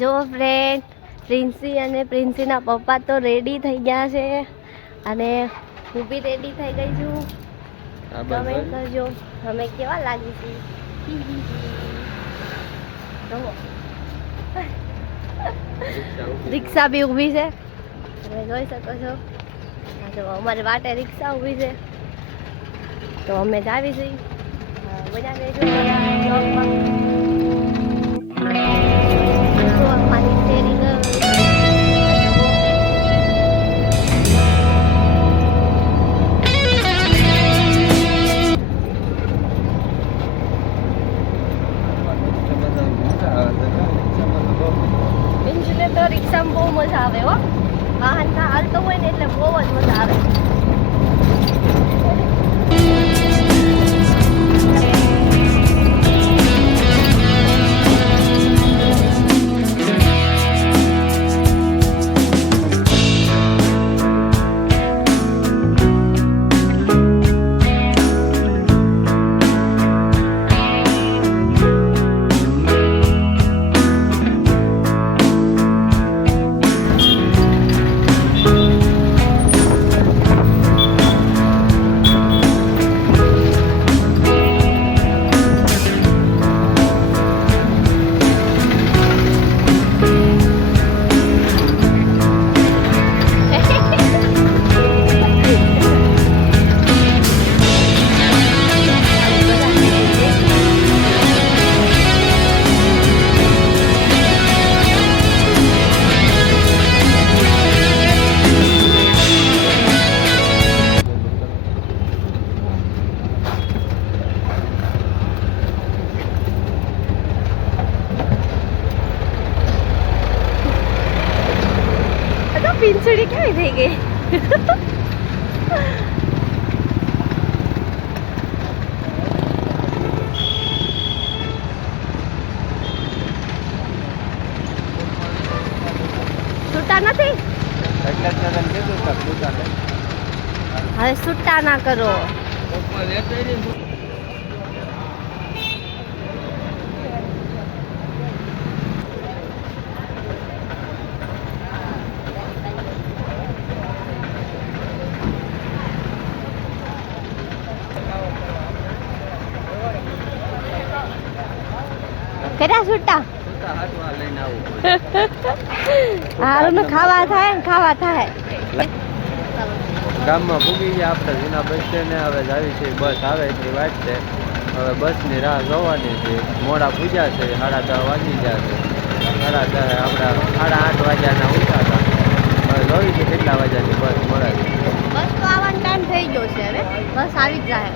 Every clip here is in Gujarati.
જો ફ્રેન્ડ, પ્રિન્સી અને પ્રિન્સીના પપ્પા તો રેડી થઈ ગયા છે અને હું બી રેડી થઈ ગઈ છું. કમેન્ટ કરજો અમે કેવા લાગી છે. રિક્ષા બી ઊભી છે, તમે જોઈ શકો છો. જો અમારી વાટે રિક્ષા ઊભી છે તો અમે જ આવી જઈએ. બધા રહેજો બ્લોગમાં. અમારી શેરી પિંચને તો રિક્ષામાં બહુ મજા આવે હો. વાહન હાલતો હોય ને એટલે બહુ જ મજા આવે. પિંચડી કેવી થઈ ગઈ. છૂટા નથી, હવે છૂટા ના કરો. કર્યા છૂટા હારું ને ખાવા થાય ને ખાવા થાય. ગામમાં ભૂગી ગયા આપણે જૂના બસ સ્ટેન્ડ. હવે આવી છે બસ આવે એટલી વાત છે. હવે બસની રાહ જોવાની છે. મોડા પૂજ્યા છે, 10:30 વાગી ગયા છે. 10:30 આપણા 8:30 વાગ્યાના ઉઠાતા. હવે જોઈ છે કેટલા વાગ્યાની બસ મળે છે. બસ તો આવવાનો ટાઈમ થઈ ગયો છે, હવે બસ આવી જ જાય.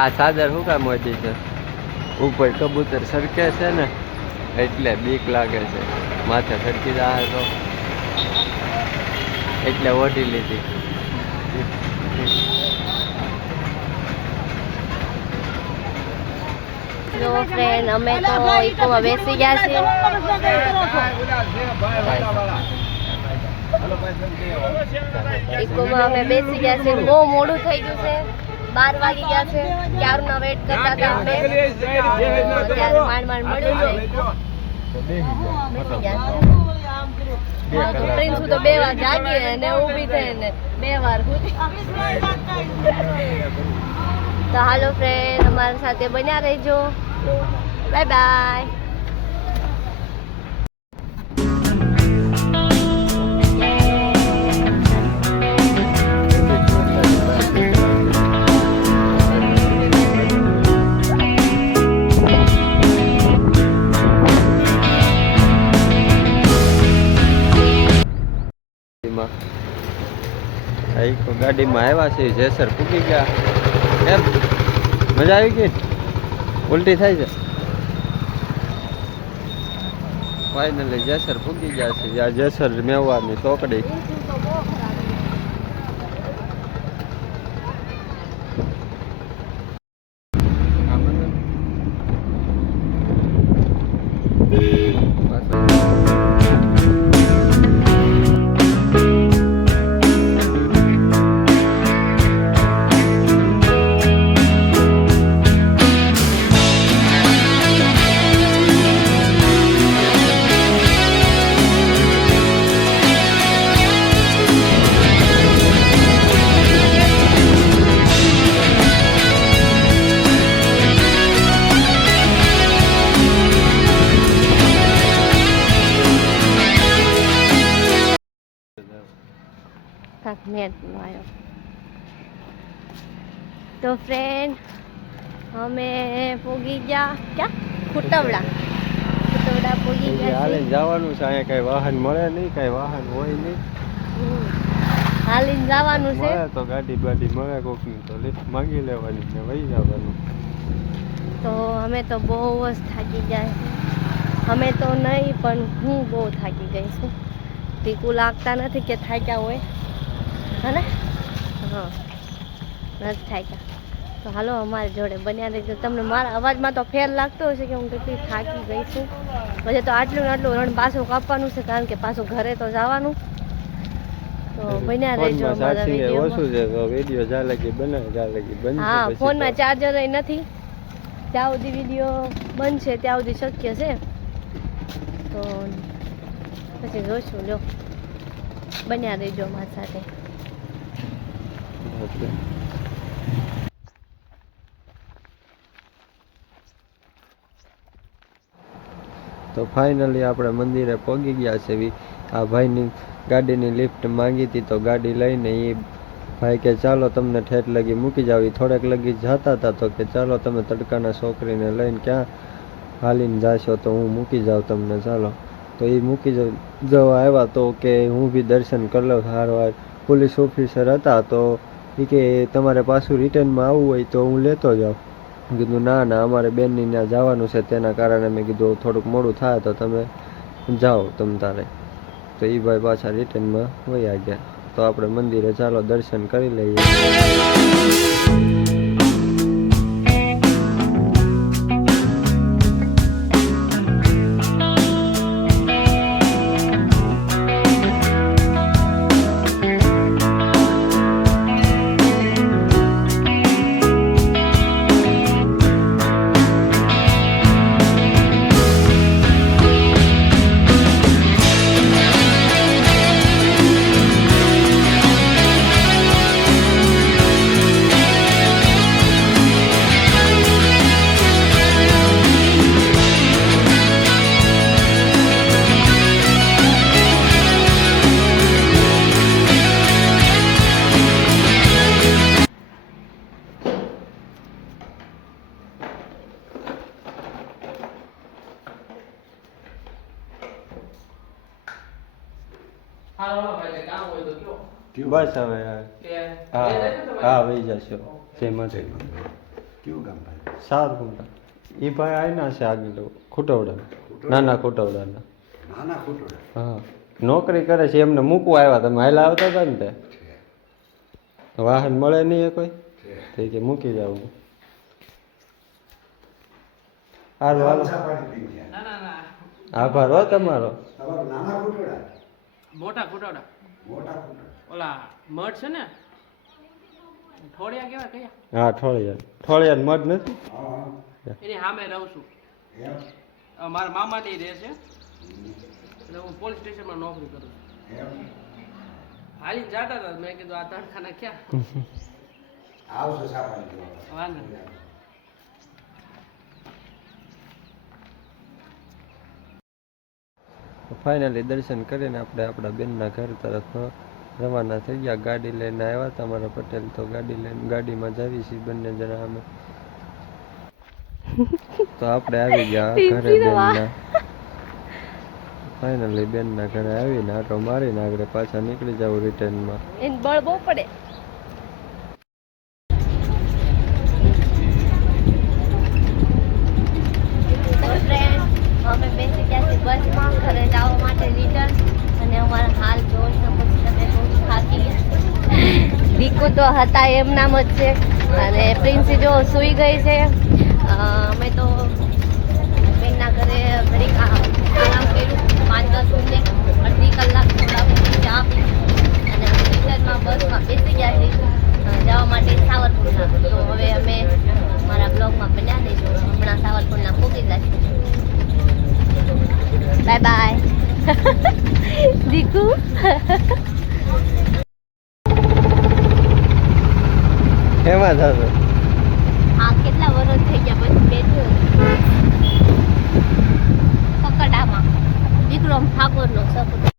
આ ચાદર શું કામ મોટી છે? ઉપર કબૂતર સરકે છે ને એટલે બીક લાગે છે. માથે સરકી જાય તો એટલે ઓઢી લીધી. જો ફ્રેન્ડ, અમે તો ઇકોમાં બેસી ગયા છીએ. ઇકોમાં અમે બેસી ગયા છીએ. બહુ મોડું થઈ ગયું છે, 12 વાગી ગયા છે. ક્યારના વેટ કરતા હતા અમે, ત્યારે માંડ મળ્યું છે. પ્રિન્સ તો 2 વાર જાગી અને ઊભી થઈને 2 વાર તો હાલો ફ્રેન્ડ, અમારી સાથે બન્યા રહેજો. Bye bye. ગાડીમાં આવ્યા છે, જેસર પૂકી ગયા. એમ મજા આવી ગઈ? ઉલટી થાય છે? ફાઇનલી જેસર પૂકી ગયા છે. આ જેસર મેવાની ચોકડી. તો ફ્રેન્ડ અમે પોગી ગયા ક્યાં ખુટવડા પોગી ગયા હાલે છે. જવાનું છે. અહીંયા કઈ વાહન મળે નહીં, કઈ વાહન હોય નહીં. હાલીને જવાનું છે. મળે તો ગાડી બાડી મળે કોકની તો લિફ્ટ માંગી લેવાની ને વહી જવાનું. તો અમે તો બહુ જ થાકી ગયા છે. અમે તો નહીં પણ હું બહુ થાકી ગઈ છું. ટીકુ લાગતા નથી કે થાક્યા હોય હને? હા નથી થાક્યા. તો હાલો અમારી જોડે બન્યા રહેજો. તમને મારા અવાજમાં તો ફેર લાગતો હશે કે હું કેટલી થાકી ગઈ છું. પછી તો આટલું ને આટલું રણ પાછું કાપવાનું છે કારણ કે પાછું ઘરે તો જવાનું. તો બન્યા રહેજો અમારા વિડીયોમાં. ઓછું છે તો વિડીયો જ્યાં લગી બનાવે ત્યાં લગી બનશે. હા પછી ફોનમાં તો ચાર્જર નથી. ત્યાં સુધી વિડીયો બનશે ત્યાં સુધી શક્ય છે. તો પછી જોઈશું. લ્યો બન્યા રહેજો અમારી સાથે. ઓકે. તો ફાઇનલી આપણે મંદિરે પહોંચી ગયા છે. આ ભાઈની ગાડીની લિફ્ટ માંગી હતી તો ગાડી લઈને એ ભાઈ કે ચાલો તમને ઠેઠ લગી મૂકી જાવ. એ થોડેક લગી જતા હતા તો કે ચાલો તમે તડકાના છોકરીને લઈને ક્યાં હાલીને જાશો તો હું મૂકી જાઉં તમને, ચાલો. તો એ મૂકી જવા આવ્યા તો કે હું બી દર્શન કરી લઉં. સારવાર પોલીસ ઓફિસર હતા તો એ કે તમારે પાછું રિટર્નમાં આવવું હોય તો હું લેતો જાઉં. મેં કીધું ના ના અમારે બેનની ત્યાં જવાનું છે તેના કારણે મેં કીધું થોડુંક મોડું થાય તો તમે જાઓ તમ તારે. તો એ ભાઈ પાછા રિટર્નમાં વયા ગયા. તો આપણે મંદિરે ચાલો દર્શન કરી લઈએ. બસ હવે હા વહી જશો. કેવું કામ ભાઈ? સારું. એ ભાઈ આવીના છે આગળ ખોટવડા, નાના ખોટવડાના. નાના ખોટોડા. હા નોકરી કરે છે. એમને મૂકવા આવ્યા. તમે હાલા આવતા હતા ને તે વાહન મળે નહીં એ કોઈ તો કે મૂકી જાવ. સારું હાલો. આભાર હો તમારો. તમારું નાના ખોટોડા? મોટા ખોટોડા. મોટા ખોટોડા. ઓલા મઠ છે ને ઠોળિયા કેવા કયા હા ઠોળિયા મધ નથી. હા એની સામે રહું છું. એમ મારા મામાની રહે છે એટલે હું પોલીસ સ્ટેશનમાં નોકરી કરું છું. એમ હાલી જતા હતા મેં કીધું આ તડખાના ક્યાં આવશે સાપાની વાંધો નહીં. ફાઇનલી દર્શન કરીને આપણે આપણા બેનના ઘર તરફ રવાના થઈ ગયા. ગાડી લઈને આવ્યા હતા મારા પટેલ તો ગાડી લઈને ગાડીમાં જાવી છીએ બંને જણા અમે. તો આપણે આવી ગયા ઘરે બેનના. ફાઇનલી બેનના ઘરે આવીને આટો મારીને આગળ પાછા નીકળી જાવ રિટર્નમાં. એને બળ બહુ પડે. અમે બેસી ગયા છીએ બસમાં ઘરે જવા માટે રિટર્ન. અને અમારા હાલ જોઈ શકો છો તમે બહુ થાકી ગયા. દીકુ તો હતા એમ નામ જ છે અને પ્રિન્સી જો સૂઈ ગઈ છે. અમે તો બેનના ઘરે ઘડીક આરામ કર્યું 5-10 મિનિટ, અડધી કલાક થોડા ચા પી અને રિટર્નમાં બસમાં બેસી ગયા છીએ જવા માટે સાવરકુંડલા. તો હવે અમે મારા બ્લોગમાં બન્યા દઈશું. હમણાં સાવરકુંડલા પહોંચી જશું. બાય બાય દીકુ. એમાં થશે હા કેટલા વર્ષ થઈ ગયા પછી બેઠ્યો પકડામાં દીકરો ઠાકોરનો સપોર્ટ.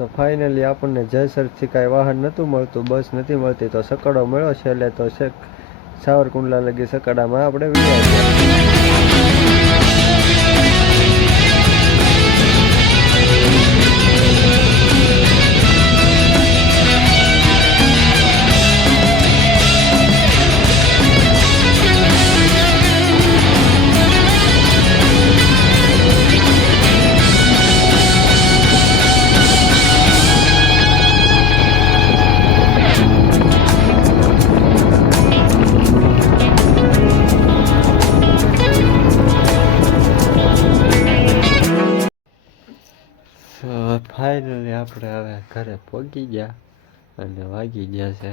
તો ફાઇનલી આપણને જયસરથી કાંઈ વાહન નહોતું મળતું, બસ નથી મળતી, તો સકડો મળ્યો છે એટલે તો છેક સાવરકુંડલા લગી સકડામાં આપણે વિચાર ફાઇનલી આપણે હવે ઘરે પહોંચી ગયા અને વાગી ગયા છે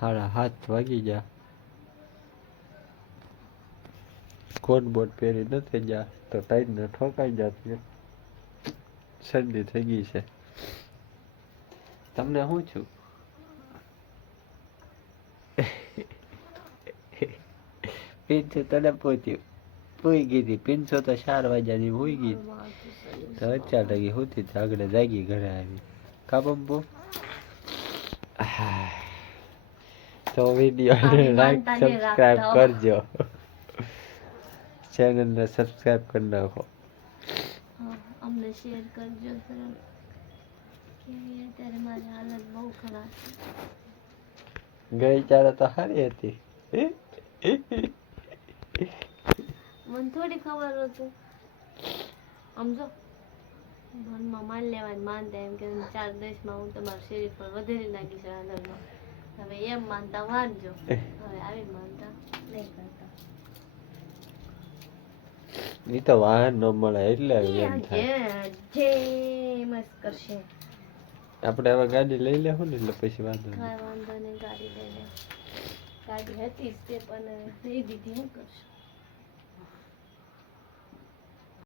7:30 વાગી ગયા. કોટ બોટ પહેરી નથી ગયા તો ટાઈટને ઠોકાઈ જતી, શરદી થઈ ગઈ છે. તમને શું છું? પીંછું તને પહોંચ્યું પૂઈ ગઈ હતી. પીંછો તો 4 વાગ્યાની હોઈ ગઈ તો 4 વાગે હોતી આગળ જાગી ઘરે આવી. કા બંબો તો વિડીયો લાઈક સબસ્ક્રાઇબ કરજો, ચેનલને સબસ્ક્રાઇબ કરી નાખો, અમને શેર કરજો સર. કેવી અત્યારે મારી હાલત બહુ ખરાબ છે. ગઈ ચારે તો સારી હતી. મને થોડી ખબર હતું. સમજો મનમાં માન લેવાની માનતા એમ કે 4 દેશમાં હું તમારા શરીર પર વધેરી નાખીશ આંધળમાં. હવે એમ માનતા માનજો, હવે આવી માનતા નહીં કરતા. ઈ તો વાહન ન મળે એટલે એમ થાય. જે મસ્ત કરશે. આપણે હવે ગાડી લઈ લેવું ને એટલે પછી વાંધો નહીં. કાંઈ વાંધો નહીં, ગાડી લઈને ગાડી હતી જ તે પણ લઈ દીધી. શું કરશું?